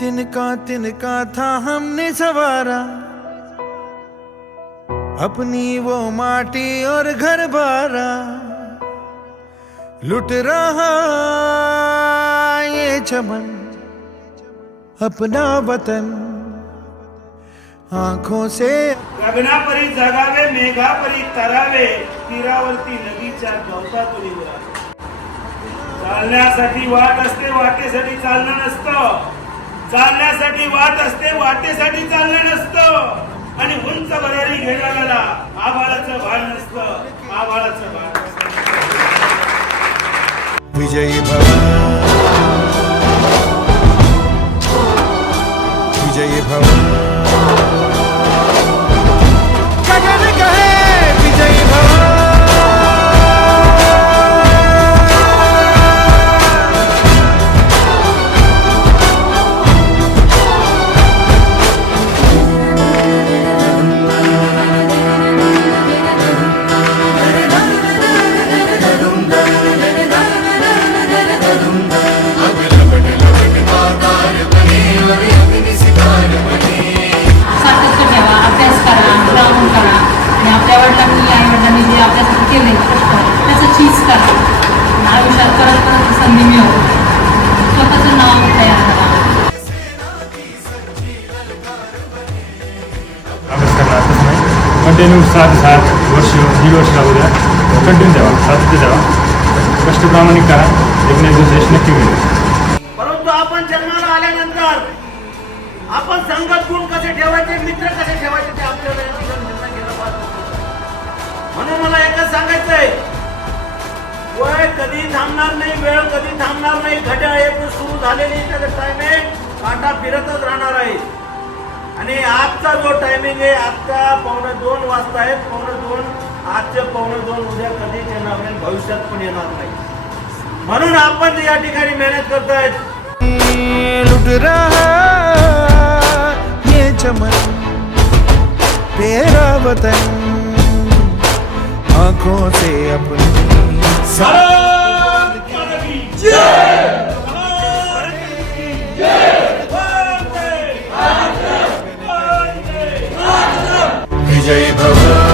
तिनका तिनका था हमने सवारा। अपनी वो माटी और घर बारा। लुट रहा ये चमन, अपना वतन। आँखों से गगनापरी जगावे, मेघापरी तरावे, तीरावरती नदीच्या गवतातुरी उरावे. चालण्यासाठी वाट असते, वाटेसाठी चालणं नसतं। चालण्यासाठी वाट असते वाटेसाठी चालणं नसतं. आणि उंच भरारी घेणाऱ्याला आभाळाचं भान नसतं. आभाळाचं भान विजयी भव. विजयी भव. चीज करा आयुष्यात परत परत संधी मिळव स्वतःचं नाव तयार करा कंटिन्यू सात सात वर्ष दीड वर्ष लागू द्या. कंटिन्यू द्यावा सातत्य द्यावा कष्ट प्रामाणिक करा. एक ना एक दिवस यश नक्की मिळेल परंतु आपण जन्माला आल्यानंतर आपण संगत गुण कसे ठेवायचे मित्र कसे ठेवायचे ते आपल्याला. म्हणून मला एकच सांगायचंय. वय कधी थांबणार नाही वेळ कधी थांबणार नाही घड्याळ एक सुरू झालेली त्याचं टायमिंग काटा फिरतच राहणार आहे. आणि आजचा जो टायमिंग आहे आजचा पावणे दोन वाजता आहे पावणे दोन आजचे पावणे दोन उद्या कधीच येणार नाही भविष्यात पण येणार नाही. म्हणून आपण या ठिकाणी मेहनत करतायत लुट रहा ये चमन तेरा वतन आंखों से अपनी विजयी भव